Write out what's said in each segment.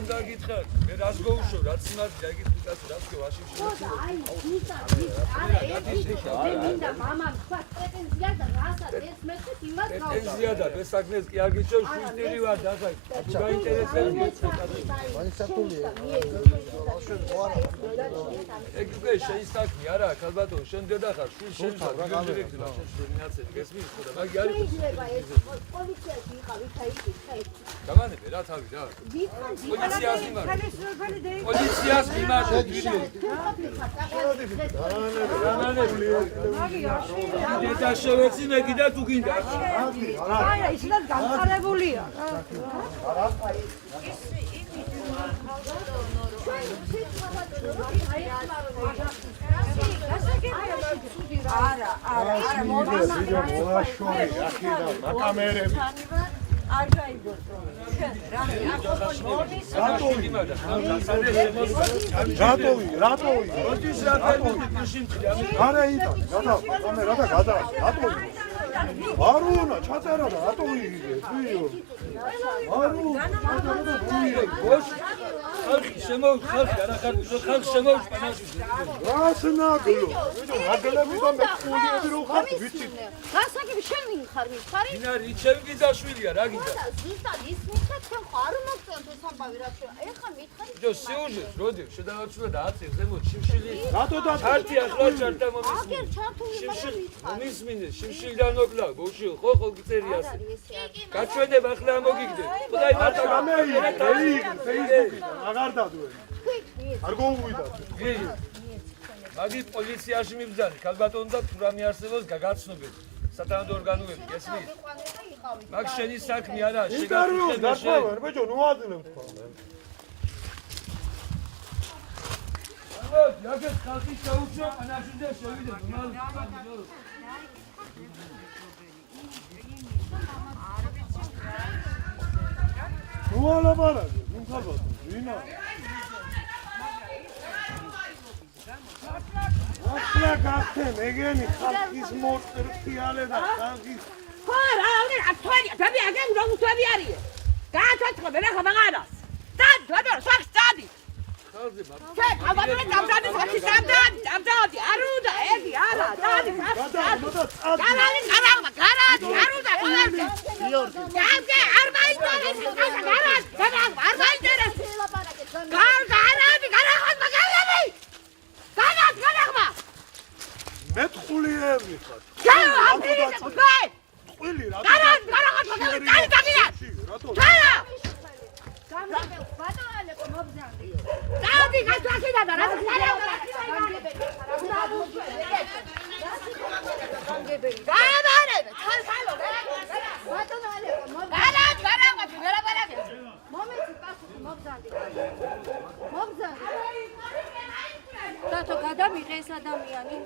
უნდა გითხრათ, მე რას გოუშო, რაც იმას გაგიხდი კაცო, რაც ვაშინში. აი, არა, მე მინდა მამამ თქვა პრეტენზია და რასაც ეს მეცეთ იმას გავუშვი. პრეტენზია და ბესაგნეს კი არ გიჩვევ, შვილტირი ვარ და ხა. თუ გაინტერესებს ეგ უკვე შენ საქმე არა, ქალბატონო, შენ დედა ხარ, შვილს შენ ხარ, რა გამერექნება, შენ დინაცები, გესმის ხო და მაგი არის. შეიძლება ეს პოლიციაში იყავით, აი ეს. გამანები რა თავი რა. პოლიციას მიმართ. პოლიციას მიმართ ვიდეო. დედა შევეცი მე კიდე თუ გინდა. არა, ისედაც განყარებულია. არა, მოვაშორი, აქედან კამერები. არ გაიგოთ რომ რატოვი? როდის რაფერმოდი გიშიმჭი ამის არა იდა, გადა, კამერა და გადა. რატოვი? არუნა, ჩაწერა და რატოვი იგე? თუიო. არუნა, ჩაწერა და თუიო. გოშ ხალხი შემოუჩ, ხალხი არა ხალხი, ხალხი შემოუჩ პანაში. რასნაგლო? ვიდო, აგლები და მე ყულიები რო ხარ, ვიცი. გასაგები შენ ვინ ხარ, მითხარი? ინარი, ჩემი გიძაშვილია, რა გინდა? ზუსტად ის მითხარ, თქვენ ხო არ მოგწონთ ეს ამბავი რა შეიძლება. ეხლა მითხარი. ჯო სიუჟეტს როდი შედავაცვლა და აწერ ზემოთ შიმშილი. რატო და ჩარტი ახლა ჩარტა მომისმინე. აგერ ჩართული მაგრამ მითხარი. მომისმინე, შიმშილიდან მოკლა, ბოშიო, ხო გიწერი ასე. გაჩვენებ ახლა მოგიგდე. ხოდაი მარტო გამეი, Facebook-ი, აღარ დადვე. არ გოუვიდა. მაგი პოლიციაში მიბრძანი, ქალბატონო და თუ რამე არსებობს გაგაცნობეთ. სათანადო ორგანოები, გესმის? მაგ შენი საქმე არა, შეგარვიო, დაწყავარ, ბეჭო, ნუაძლევ თქვა. აგეთ ხალხი შეუჩვევა პანაში და შევიდე ნორმალ. ნუალაბარაგი, ნუხალბატო, ვინა? ახლა გახდენ, ეგენი ხალხის მოწრფიალე და ხალხის ხო, რა უნდა ათვენია, ბაბი აგენ რომ უთვები არისო. გაათვეთყობე რა ხამაღარას. და სახს დადი. ხალხი მაგ შენ ალბათ დამდადი სახში დამდადი. არუდა, ეგი, არა, დადი სახში. გარალი, გარადი, არუდა, ყველაფერი. გაგე, არ მაინტერესებს, გარადი, არ მაინტერესებს. გარადი, გარახოთ მაგალები. განახმა. მე ტყულიები ხარ. შენ აფრინე, გай. ტყუილი რა? გარახოთ მაგალები, დაგიდა. რატო? ჩალა. ბატონალეკო მობზანდი. დადი, გასვაშიდა და რა ხარ? გააბარებ, ხალხალო. ბატონალეკო მობზანდი. გარახოთ, ვერაბარაგე. მომეცი პასუხი მობზანდი. მობზანდი. დათო გადამიღე ეს ადამიანი.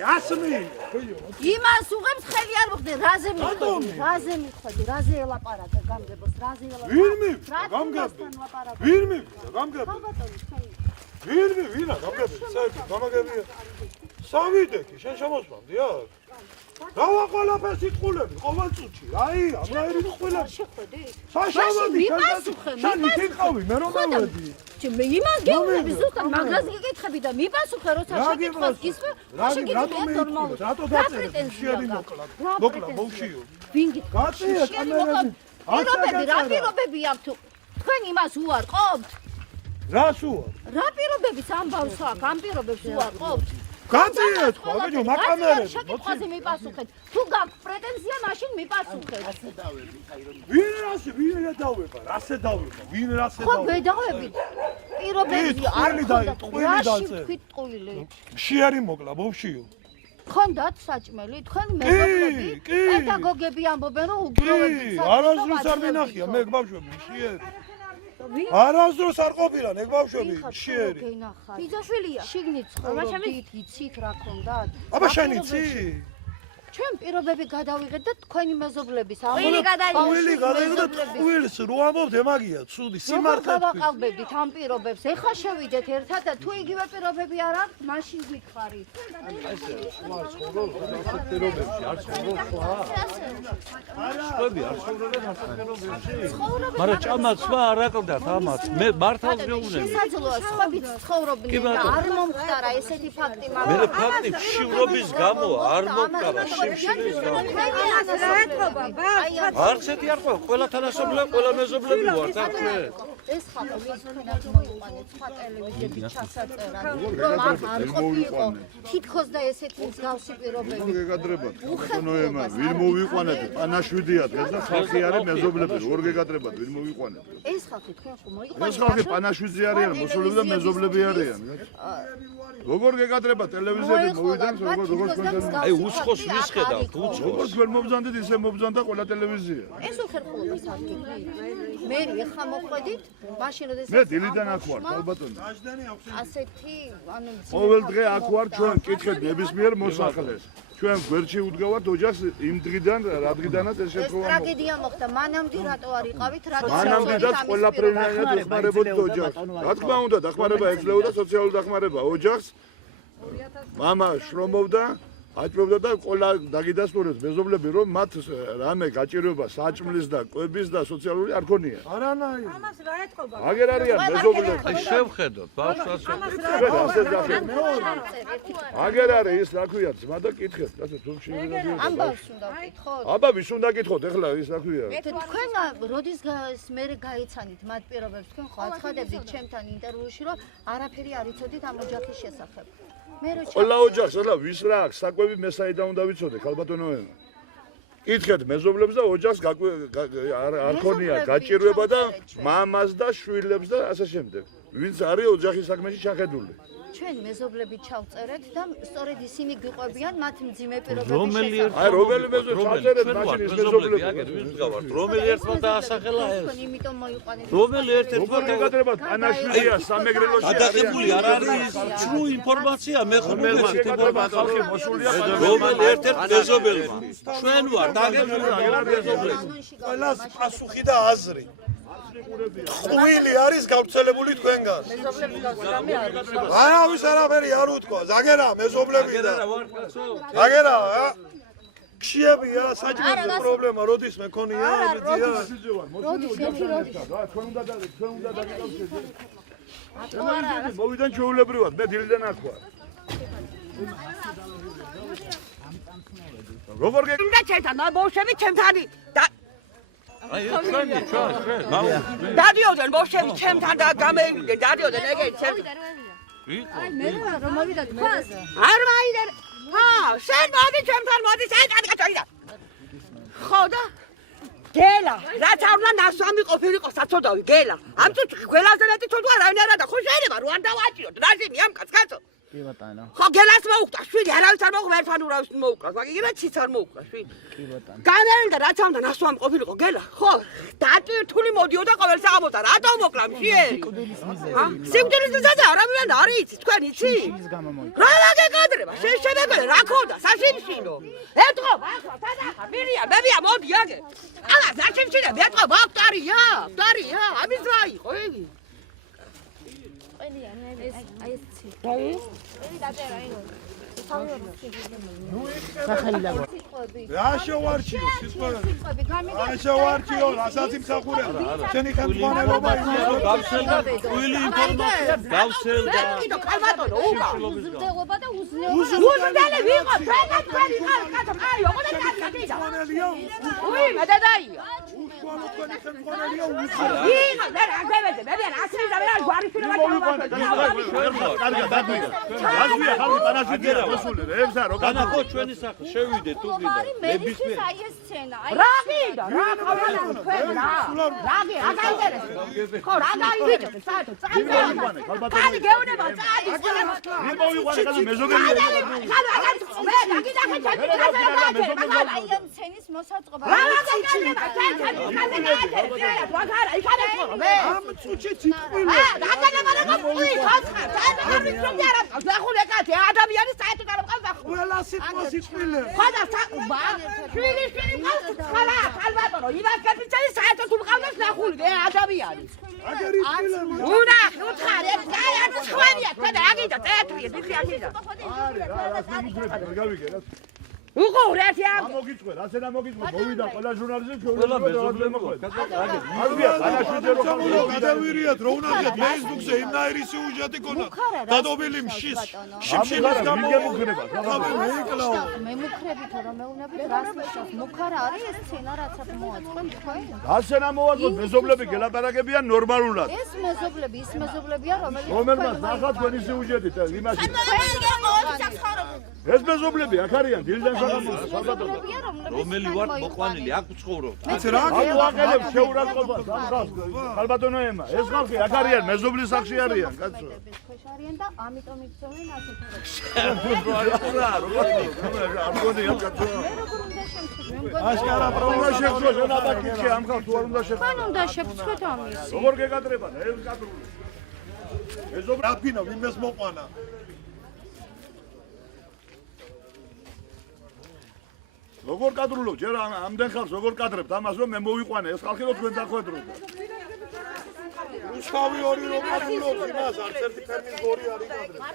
იასმინ, ხიო. იმას უღებს ხელი არ მოხდე, რაზე მიხვედი, რაზე ელაპარაკა გამგებოს, რაზე ელაპარაკა. ვინ მივიდა, გამგები? ვინ მივიდა, გამგები? ბატონო, თქვენი. ვინა, გამგები? საერთოდ გამაგებია. სამიდექი, შენ შემოსვამდი აქ. რავა ყველაფერს იტყულები, ყოველ წუთში. აი, ამაერი ტყულები. შეხვედი? საშავადი, შენ ითიყავი, მე რომ მოვედი. მე იმას გეუბნები, ზუსტად მაგას გეკითხები და მიპასუხე, როცა შეკითხვას გისმე, მაშინ გიწევია ნორმალური. რატო დაწერე? შიერი მოკლა, ბოქშიო. ვინ გითხრა? გაწია კამერები. რა პირობები აქვს თუ თქვენ იმას უარყოფთ? რას უარ? რა პირობებიც ამბავს აქვს, ამ პირობებს უარყოფთ? გაწია თქვა, ბიჭო, მაკამერები. შეკითხვაზე მიპასუხეთ. თუ გაქვთ პრეტენზია, მაშინ მიპასუხეთ. ვინ დავება? რასე დავება? ვინ რასე ხო, დავება? ბედავებით. პირობები არ ტყუილი დაწერე. თქვით ტყუილი. შიერი მოკლა, ბოქშიო. ხონდათ საჭმელი, თქვენ მეზობლები, პედაგოგები ამბობენ, რომ უგროვები კი, არასდროს არ მინახია, მე ბავშვები, შიერი. არასდროს არ ყოფილა, ეგ ბავშვები, შიერი. ბიძაშვილია. შიგნით ცხოვრობდით, იცით რა ქონდათ? აბა შენ იცი? ჩვენ პირობები გადავიღეთ და თქვენი მეზობლების ყველი გადაიღეთ. ყველი გადაიღეთ და ყველს რო ამბობთ ემაგია ცუდი სიმართლე გავაყალბებით ამ პირობებს. ეხლა შევიდეთ ერთად და თუ იგივე პირობები არ აქვს, მაშინ გითხარით. მაგრამ ჭამა სხვა არ აკლდათ ამას. მე მართალს მეუბნები. შესაძლოა სხვებიც ცხოვრობდნენ და არ მომხდარა ესეთი ფაქტი, მე მაგრამ ფაქტი შივრობის გამო არ მომკარა, შიმშილის გამო. არც ერთი არ ყო, ყველა თანასწორია, ყველა მეზობლები ვართ აქ ჩვენ. ეს ხალხი ვისკვნად მოიყვანეთ სხვა ტელევიზიების ჩასაწერად, რომ არ ყოფილიყო თითქოს და ესეთი მსგავსი პირობები. გეკადრებათ ბატონოემა ვინ მოვიყვანეთ პანაშვიდია დღეს და ხალხი არის მეზობლები როგორ გეკადრებათ ვინ მოვიყვანეთ ეს ხალხი თქვენ ხომ მოიყვანეთ? ეს ხალხი პანაშვიძე არიან მოსულები და მეზობლები არიან როგორ გეკადრებათ ტელევიზიები მოვიდან როგორ თქვენ აი უცხოს ვისხედავთ, უცხოს. როგორ თქვენ მობზანდით ისე მობზანდა ყველა ტელევიზია ეს უხერხულობის ადგილი. მე ეხა მოყვედით, მაშინ როდესაც მე დილიდან აქ ვარ ალბათონი ასეთი, ანუ ყოველ დღე აქ ვარ ჩვენ კითხეთ ნებისმიერ მოსახლეს ჩვენ გვერდში უდგავართ ოჯახს იმ დღიდან რა დღიდანაც ეს ეს შემთხვევა ტრაგედია მოხდა. მანამდე რატო არ იყავით? რატო მანამდეაც ყველაფერიანად ეხმარებოდით ოჯახს. რა თქმა უნდა, დახმარება ეძლეოდა სოციალური დახმარება ოჯახს. მამა შრომობდა, აჭრობდა და ყველა დაგიდასტურებს მეზობლები, რომ მათ რამე გაჭირვება საჭმლის და კვების და სოციალური არ ქონია. არანაირი ამას რა ეთქობა? აგერ არიან მეზობლები. აი შევხედოთ, ბავშვს აგერ არის ის რა ქვია, ძმა და კითხეთ, ასე თუ შეიძლება. ამბავს უნდა ვკითხოთ. აბა ვის უნდა გითხოთ ახლა ის რა ქვია. თქვენ როდის მე გაიცანით მათ პირობებს, თქვენ ხო აცხადებდით ჩემთან ინტერვიუში, რომ არაფერი არ იცოდით ამ ოჯახის შესახებ. მე რო ყველა ოჯახს ახლა ვის რა აქვს, საკვები მე საიდან უნდა ვიცოდე, ქალბატონოენა. კითხეთ მეზობლებს და ოჯახს არ ქონია გაჭირვება და მამას და შვილებს და ასე შემდეგ. ვინც არის ოჯახის საქმეში ჩახედული. ჩვენ მეზობლები ჩავწერეთ და სწორედ ისინი გიყვებიან მათ მძიმე პირობების რომელი შესახებ. აი რომელი მეზობლები ჩაწერეთ ჩვენ მაშინ ვართ ის მეზობლები, მეზობლები. აგერ ვინ ვდგავართ? რომელი ერთმა დაასახელა ეს? თქვენ იმიტომ მოიყვანეთ. რომელი ერთ-ერთმა როგორ გეკადრებათ პანაშვიდია სამეგრელოში გადაღებული არ არის სრულ ინფორმაცია მე ხომ გეკადრებათ ხალხი მოსულია რომელი ერთ-ერთ მეზობელმა ჩვენ ვართ აგებული მეზობლები ყველას პასუხი და აზრი ხვილი არის გავრცელებული თქვენგან არავის არაფერი არ უთქვა ზაგერა მეზობლები და ზაგერა ქშიებია საჭმელი პრობლემა როდის მეკონია ებრძია მოვიდან ჩვეულებრივად მე დილიდან აქ ვარ როგორ უნდა ჩემთან ბავშვები ჩემთანი აი ჩვენ დადიოდნენ ბავშვები ჩემთან და გამევიდნენ დადიოდნენ ეგეც ჩემთან აი მე რომ მოვიდა თქვას. არ მაიდარ ჰა შენ მოდი ჩემთან მოდი შენ კაცია ხო და გელა რაც არ უნდა ნასვამი ყოფილიყო საწოდავი გელა ამ თუ გველაზე მეტი ცოდვა არავინ არ და ხო შეიძლება რო არ დავაჭიროთ ნაჟიმი ამ კაცკაცო კი ბატონო ხო გელას მოუკვდა შვილი არავის არ მოუკვდა ერთთან ურავის მოუკვდა მაგრამ იგივე ციც არ მოუკვდა შვილი განერინდა რაც არ უნდა ნასვამი ყოფილიყო გელა ხო დატვირთული მოდიოდა ყოველს ამოდა რატო მოკლა მშიერი ჰა სიმდირის მიზეზი არავინ არ იცი თქვენ იცი რა გეკადრება შენ შემეგონა რა ქონდა საშიმშინო ეთქო ახლა თანახა მირია მებია მოდი აგე ალა საშიმშინო ეთქო ბაქტორია ბაქტორია ამის რა იყო იგი რა შევარჩიო სიტყვები რა შევარჩიო რასაც იმსახურება შენი ხელმძღვანელობა იმის გავსელდა ყვილი ინფორმაცია გავსელდა კიდო კალბატონო უკა უზრდელობა და უზრდელი ვიყო თქვენად თქვენი ხალხად აი ოღონდ კაცია უი მედადაია უშუალო თქვენი ხელმძღვანელია ვიღა და რა გვევეძე მე არ ასრი და მე არ გვარი შეიძლება გასვია ხალხი პანაშვიდია მოსული ევსა რო განაკო ჩვენი სახე შევიდეთ თუ გინდა მებისმის აი ეს სცენა. აი რა გინდა რა ყავდა თქვენ რა რაგი აგაინტერესებს ხო რა გაიგეთ საერთოდ წაი გეუნება წაი ვინ მოვიყვანე ხალხი მეზობელია აი ამ სცენის მოსაწყობა. ამ წუჩი ციტყვილი ადამიანის საერთოდ არ მყავს ყველა სიტყვა სიტყვილები. ხოდა შვილი ყავს ხარა ალბათო იმას გაფიცელი საერთოდ უყავდეს ნახული ადამიანი აგერ ისყვილები. უნახე უთხარი ძალიან სხვანია და აგიდა წეთრია დიდი აგიდა არის რა რას მიგვრეთ ვერ გავიგე რა უყურ ერთი ამ მოგიწყვე რა შენა მოგიწყვე მოვიდა ყველა ჟურნალისტი ყველა ჩვეულებრივად მეზობელი ალბია განაშვიდე რო ხალხი გადავირიათ რო უნახეთ Facebook-ზე იმნაირი სიუჟეტი ქონა. დადობილი მშის. შიმშილის ამიღარა გამო. ვინგე მუქრება თავი მეიკლაო. მე მუქრებით რომ მეუნებით რას ნიშნავს მუქარა არის ეს სცენა რაც აქ მოაწყენ თქვენ რა შენა მოვაწყოთ მეზობლები გელაპარაკებიან ნორმალურად ეს მეზობლები ის მეზობლებია რომელმაც ნახა თქვენი სიუჟეტით იმაში ეს მეზობლები აქ არიან დილიდან საბადოა რომელი ვარ მოყვანილი აქ ვცხოვრობ ეს რა აქ ვაყენებ შეურაცხყოფას ამ ხალხს ალბათონო ემა ეს ხალხი აქ არიან მეზობლის სახში არიან კაცო ქვეშ არიან და ამიტომ იწვევენ ასეთ არ გონია კაცო მე როგორ უნდა შემწყვეტ აშკარა უნდა პრობლემა შეგძლოს ენა დაკითხე ამ ხალხს თუ არ უნდა შეგძლოს მან უნდა შევწყვეტ ამის როგორ გეკადრება ეს კადრული მეზობლები რაფინო იმეს მოყვანა. როგორ კადრულობ ჯერ ამდენ ხალხს როგორ კადრებთ ამას რომ მე მოვიყვანე ეს ხალხი რომ თქვენ დახვედროთ უშავი ორი რო კადრულობს იმას არც ერთი ფერმის გორი არ იკადრებს.